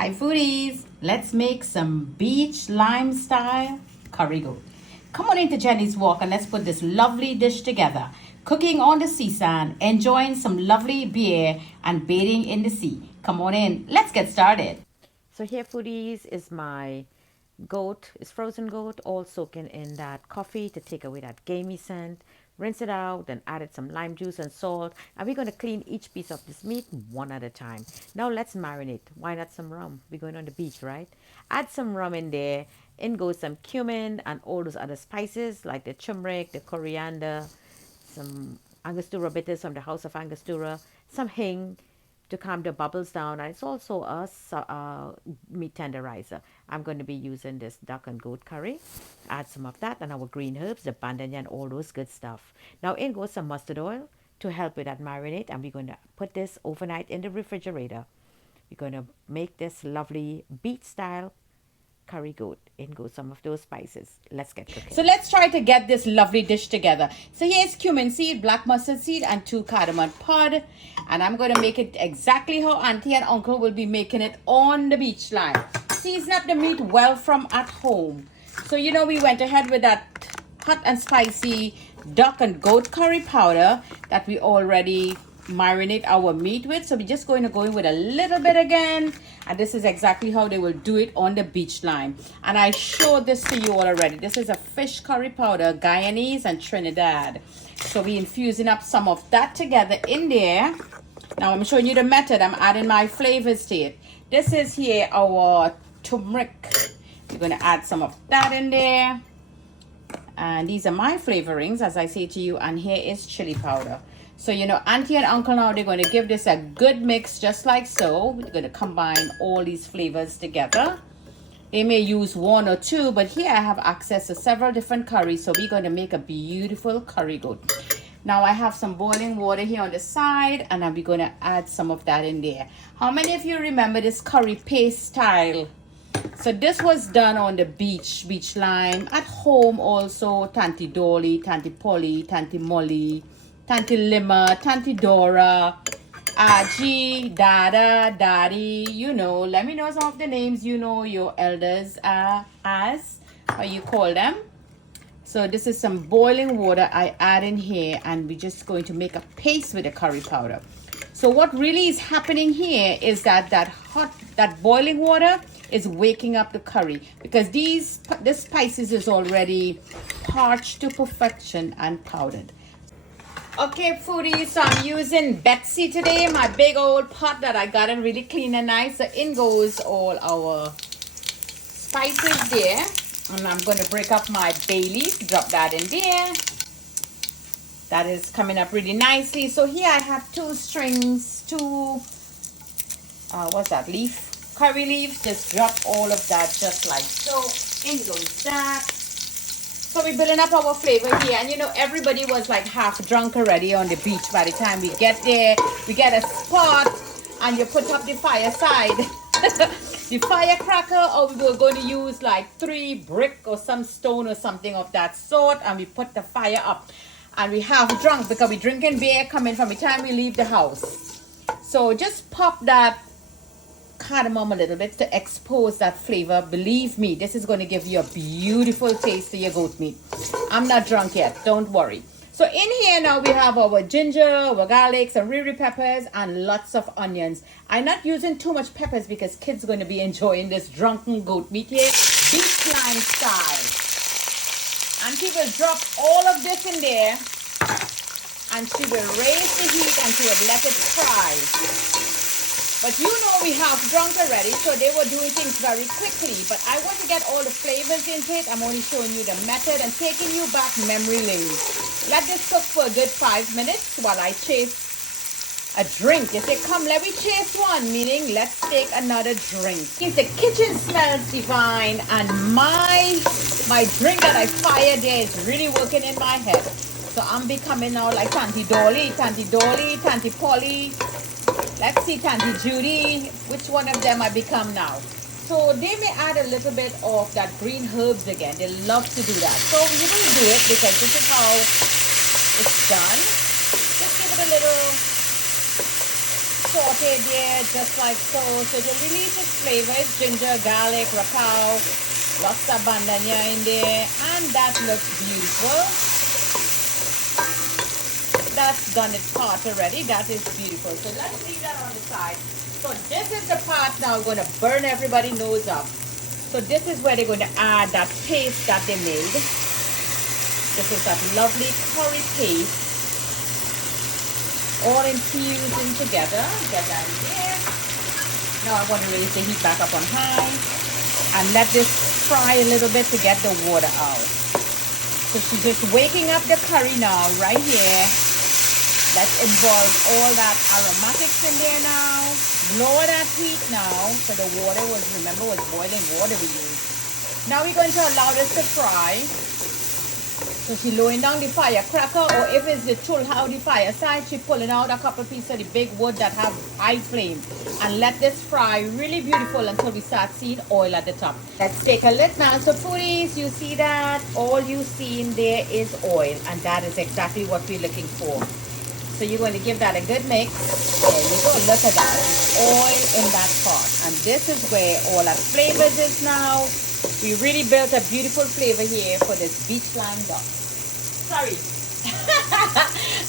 Hi foodies, let's make some beach lime style curry goat. Come on into Jenny's Walk and let's put this lovely dish together. Cooking on the sea sand, enjoying some lovely beer and bathing in the sea. Come on in, let's get started. So here, foodies, is my goat, is frozen goat, all soaking in that coffee to take away that gamey scent. Rinse it out, then added some lime juice and salt. And we're going to clean each piece of this meat one at a time. Now let's marinate. Why not some rum? We're going on the beach, right? Add some rum in there. In goes some cumin and all those other spices like the turmeric, the coriander, some Angostura bitters from the House of Angostura, some hing, to calm the bubbles down. And it's also a meat tenderizer. I'm going to be using this duck and goat curry. Add some of that and our green herbs, the bandanya and all those good stuff. Now in goes some mustard oil to help with that marinade. And we're going to put this overnight in the refrigerator. We're going to make this lovely beach style curry goat. In goes some of those spices. Let's get cooking. So let's try to get this lovely dish together. So here's cumin seed, black mustard seed, and 2 cardamom pod. And I'm going to make it exactly how Auntie and Uncle will be making it on the beach line. Season up the meat well from at home. So we went ahead with that hot and spicy duck and goat curry powder that we already marinate our meat with. So we're just going to go in with a little bit again, and this is exactly how they will do it on the beach line. And I showed this to you all already. This is a fish curry powder, Guyanese and Trinidad. So we're infusing up some of that together in there. Now I'm showing you the method. I'm adding my flavors to it. This is here our turmeric. We're going to add some of that in there, and these are my flavorings, as I say to you. And here is chili powder. So, Auntie and Uncle now, they're going to give this a good mix just like so. We're going to combine all these flavors together. They may use 1 or 2, but here I have access to several different curries. So we're going to make a beautiful curry goat. Now I have some boiling water here on the side, and we're going to add some of that in there. How many of you remember this curry paste style? So this was done on the beach lime, at home also. Tanti Dolly, Tanti Polly, Tanti Molly, Tanti Lima, Tanti Dora, Aji, Dada, Daddy, let me know some of the names your elders as, or you call them. So this is some boiling water I add in here, and we're just going to make a paste with the curry powder. So what really is happening here is that boiling water is waking up the curry, because the spices is already parched to perfection and powdered. Okay, foodies, so I'm using Betsy today, my big old pot that I got and really clean and nice. So in goes all our spices there. And I'm going to break up my bay leaf, drop that in there. That is coming up really nicely. So here I have 2 strings, curry leaves. Just drop all of that just like so. In goes that. So we're building up our flavor here. And everybody was like half drunk already on the beach by the time we get there. We get a spot and you put up the fireside. The firecracker, or we were going to use like 3 brick or some stone or something of that sort. And we put the fire up. And we half drunk because we're drinking beer coming from the time we leave the house. So just pop that cardamom a little bit to expose that flavor. Believe me, this is going to give you a beautiful taste to your goat meat. I'm not drunk yet, don't worry. So in here now we have our ginger, our garlic, some riri peppers, and lots of onions. I'm not using too much peppers because kids are going to be enjoying this drunken goat meat here, beach lime style. And she will drop all of this in there, and she will raise the heat and she will let it fry. But we have drunk already, so they were doing things very quickly. But I want to get all the flavors into it. I'm only showing you the method and taking you back memory lane. Let this cook for a good 5 minutes while I chase a drink. They say, come, let me chase one, meaning let's take another drink. If the kitchen smells divine, and my drink that I fired there is really working in my head. So I'm becoming now like Tanti Dolly, Tanti Polly. Let's see, Tanti Judy, which one of them I become now. So they may add a little bit of that green herbs again. They love to do that. So we will do it because this is how it's done. Just give it a little sauteed there just like so. So it will release its flavors, ginger, garlic, rakau, lots of bandanya in there, and that looks beautiful. That's done its part already. That is beautiful. So let's leave that on the side. So this is the part now going to burn everybody's nose up. So this is where they're going to add that paste that they made. This is that lovely curry paste. All infusing together. Get that in there. Now I want to raise the heat back up on high. And let this fry a little bit to get the water out. So she's just waking up the curry now, right here. Let's involve all that aromatics in there now. Lower that heat now. So the water was, remember, was boiling water we used. Now we're going to allow this to fry. So she's lowering down the firecracker, or if it's the chulhau, the fire side, she's pulling out a couple pieces of the big wood that have high flame. And let this fry really beautiful until we start seeing oil at the top. Let's take a look now. So foodies, you see that? All you see in there is oil. And that is exactly what we're looking for. So you're going to give that a good mix. There you go. Look at that. There's oil in that pot. And this is where all our flavors is now. We really built a beautiful flavor here for this beach lime duck. Sorry.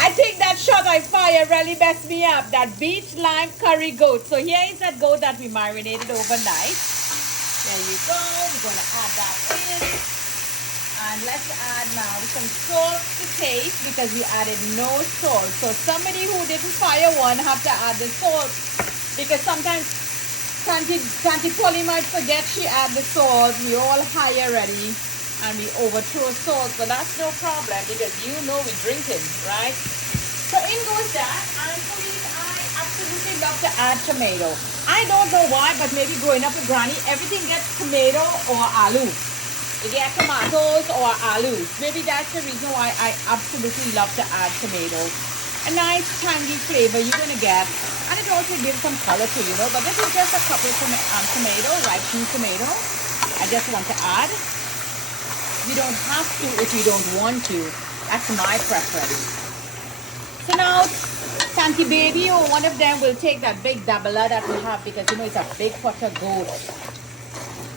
I think that shot I fired really messed me up. That beach lime curry goat. So here is that goat that we marinated overnight. There you go. We're going to add that in. And let's add now some salt to taste because we added no salt. So somebody who didn't fire one have to add the salt because sometimes Tanti Polly might forget she add the salt. We all high already and we overthrow salt, but that's no problem because you know we drink it, right? So in goes that, and please, I absolutely love to add tomato. I don't know why, but maybe growing up with Granny, everything gets tomato or aloo. You get tomatoes or aloo. Maybe that's the reason why I absolutely love to add tomato. A nice tangy flavor you're going to get. And it also gives some color to, you know. But this is just a couple of tomato, ripening tomato. I just want to add. You don't have to if you don't want to. That's my preference. So now, Tanti Baby or one of them will take that big dabbler that we have because, you know, it's a big pot of goat.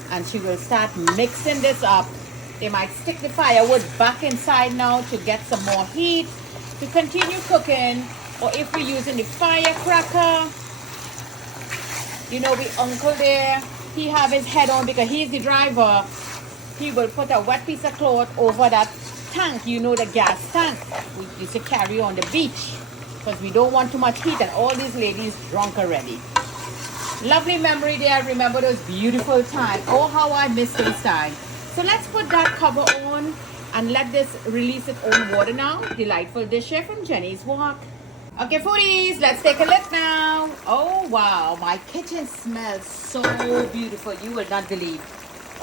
And she will start mixing this up. They might stick the firewood back inside now to get some more heat to continue cooking. Or if we're using the firecracker, you know, we uncle there, he have his head on because he's the driver. He will put a wet piece of cloth over that tank, you know, the gas tank we used to carry on the beach because we don't want too much heat and all these ladies drunk already. Lovely memory there. Remember those beautiful times. Oh, how I miss this time. So let's put that cover on and let this release its own water now. Delightful dish here from Jenny's Walk. Okay, foodies, let's take a look now. Oh, wow. My kitchen smells so beautiful. You will not believe.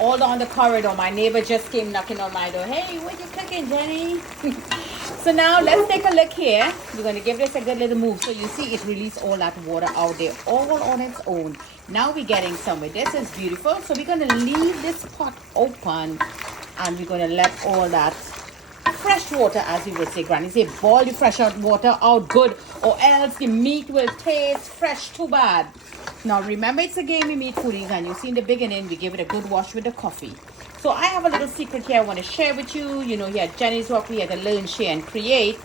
All down the corridor, my neighbor just came knocking on my door. Hey, what you cooking, Jenny? So now let's take a look here. We're going to give this a good little move. So you see it release all that water out there, all on its own. Now we're getting somewhere. This is beautiful. So we're going to leave this pot open and we're going to let all that fresh water, as you would say, Granny say, boil the fresh water out good or else the meat will taste fresh too bad. Now remember, it's a gamey meat, foodies, and you see in the beginning we give it a good wash with the coffee. So I have a little secret here I want to share with you. You know, here at Jenny's Walk we had to learn, share and create.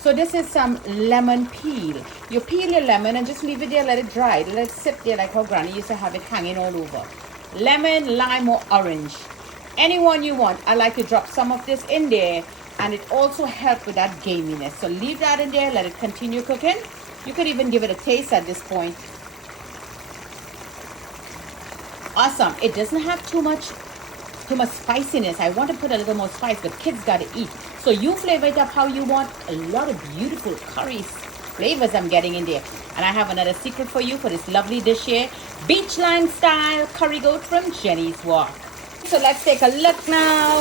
So this is some lemon peel. You peel your lemon and just leave it there, let it dry. Let it sit there like how Granny used to have it hanging all over. Lemon, lime or orange. Anyone you want. I like to drop some of this in there and it also helps with that gaminess. So leave that in there, let it continue cooking. You could even give it a taste at this point. Awesome. It doesn't have too much spiciness. I want to put a little more spice, but kids got to eat. So you flavor it up how you want. A lot of beautiful curry flavors I'm getting in there. And I have another secret for you for this lovely dish here. Beach lime style curry goat from Jenny's Walk. So let's take a look now.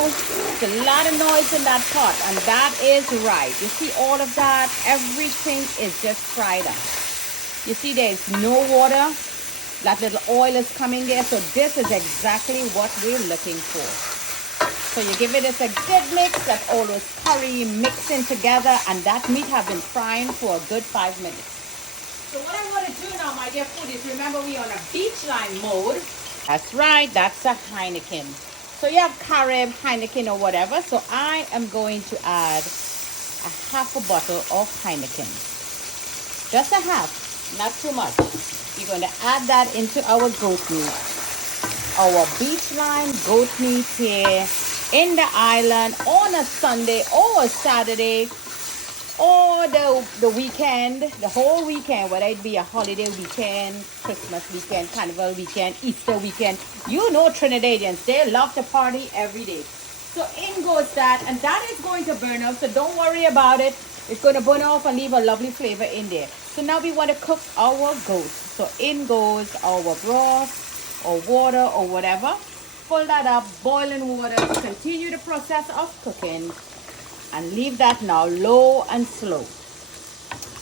There's a lot of noise in that pot, and that is right. You see all of that? Everything is just fried up. You see there's no water. That little oil is coming there. So this is exactly what we're looking for. So you give it a good mix. That all those curry mixing together. And that meat have been frying for a good 5 minutes. So what I want to do now, my dear foodies, remember we are on a beach line mode. That's right, that's a Heineken. So you have Carib, Heineken or whatever. So I am going to add a half a bottle of Heineken. Just a half, not too much. You're going to add that into our goat meat. Our beach line goat meat here in the island on a Sunday or a Saturday or the weekend, the whole weekend, whether it be a holiday weekend, Christmas weekend, Carnival weekend, Easter weekend. You know Trinidadians, they love to party every day. So in goes that, and that is going to burn off, so don't worry about it. It's going to burn off and leave a lovely flavor in there. So now we want to cook our goat. So in goes our broth or water or whatever. Pull that up, boiling water, continue the process of cooking. And leave that now low and slow.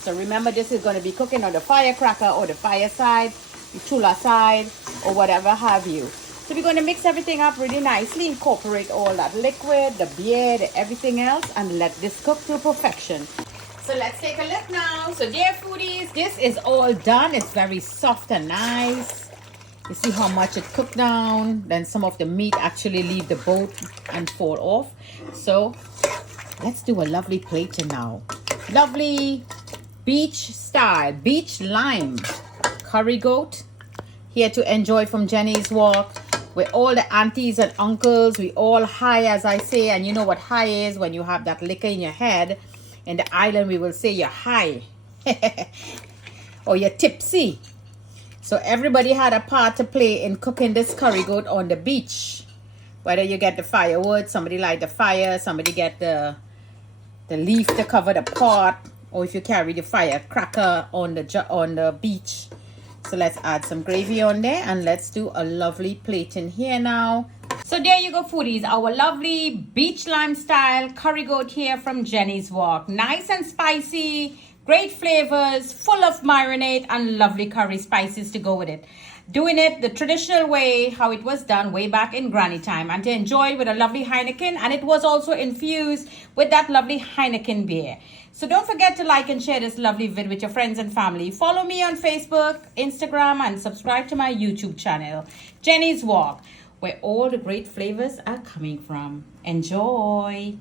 So remember, this is going to be cooking on the firecracker or the fire side, the chula side, or whatever have you. So we're going to mix everything up really nicely, incorporate all that liquid, the beer, the everything else, and let this cook to perfection. So let's take a look now. So dear foodies, this is all done. It's very soft and nice. You see how much it cooked down. Then some of the meat actually leave the boat and fall off. So let's do a lovely plating now. Lovely beach style, beach lime curry goat here to enjoy from Jenny's Walk with all the aunties and uncles. We all high, as I say, and you know what high is when you have that liquor in your head. In the island, we will say you're high or you're tipsy. So everybody had a part to play in cooking this curry goat on the beach. Whether you get the firewood, somebody light the fire, somebody get the leaf to cover the pot, or if you carry the firecracker on the beach. So let's add some gravy on there and let's do a lovely plating here now. So there you go, foodies, our lovely beach lime style curry goat here from Jenny's Walk. Nice and spicy, great flavors, full of marinade and lovely curry spices to go with it. Doing it the traditional way, how it was done way back in granny time, and to enjoy it with a lovely Heineken, and it was also infused with that lovely Heineken beer. So don't forget to like and share this lovely vid with your friends and family. Follow me on Facebook, Instagram, and subscribe to my YouTube channel, Jenny's Walk, where all the great flavors are coming from. Enjoy!